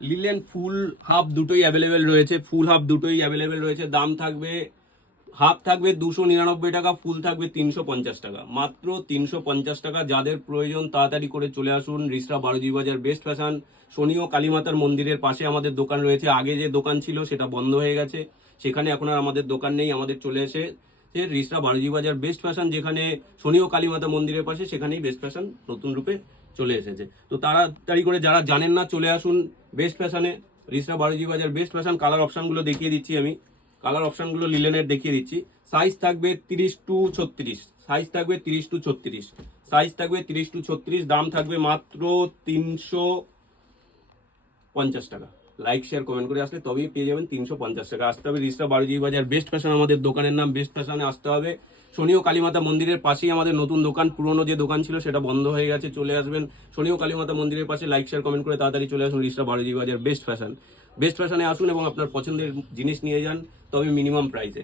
Linen ফুল half দুটোই available রয়েছে, ফুল half দুটোই অ্যাভেলেবেল রয়েছে। দাম থাকবে, হাফ থাকবে 299 টাকা, ফুল থাকবে 350 টাকা, মাত্র 350 টাকা। যাদের প্রয়োজন তাড়াতাড়ি করে চলে আসুন রিসরা বারোজি বাজার বেস্ট ফ্যাশন। শনি ও কালীমাতার মন্দিরের পাশে আমাদের দোকান রয়েছে। আগে যে দোকান ছিল সেটা বন্ধ হয়ে গেছে, সেখানে এখন আর আমাদের দোকান নেই। আমাদের চলে এসে রিসরা বারোজি বাজার বেস্ট ফ্যাশন, যেখানে শনি ও কালীমাতা মন্দিরের পাশে, সেখানেই বেস্ট ফ্যাশন নতুন রূপে চলে এসেছে। তো তাড়াতাড়ি করে যারা জানেন না চলে আসুন বেস্ট ফ্যাশনে, রিসরা বারোজি বাজার বেস্ট ফ্যাশন। কালার অপশনগুলো দেখিয়ে দিচ্ছি আমি, কালার অপশনগুলো লিলেনের দেখিয়ে দিচ্ছি। সাইজ থাকবে 30 টু 36, সাইজ থাকবে 30 টু 36, সাইজ থাকবে 30 টু 36। দাম থাকবে মাত্র 350 টাকা। লাইক শেয়ার কমেন্ট করে আসলে তবেই পেয়ে যাবেন 350 টাকা। আসতে হবে রিসরা বারোজি বাজার বেস্ট ফ্যাশন, আমাদের দোকানের নাম বেস্ট ফ্যাশনে আসতে হবে। শনি ও কালীমাতা মন্দিরের পাশেই আমাদের নতুন দোকান, পুরনো যে দোকান ছিল সেটা বন্ধ হয়ে গেছে। চলে আসবেন শনি ও কালীমাতা মন্দিরের পাশে, লাইক শেয়ার কমেন্ট করে তাড়াতাড়ি চলে আসুন রিসরা বারোজি বাজার বেস্ট ফ্যাশন। বেস্ট ফ্যাশনে আসুন এবং আপনার পছন্দের জিনিস নিয়ে যান, তবে মিনিমাম প্রাইসে।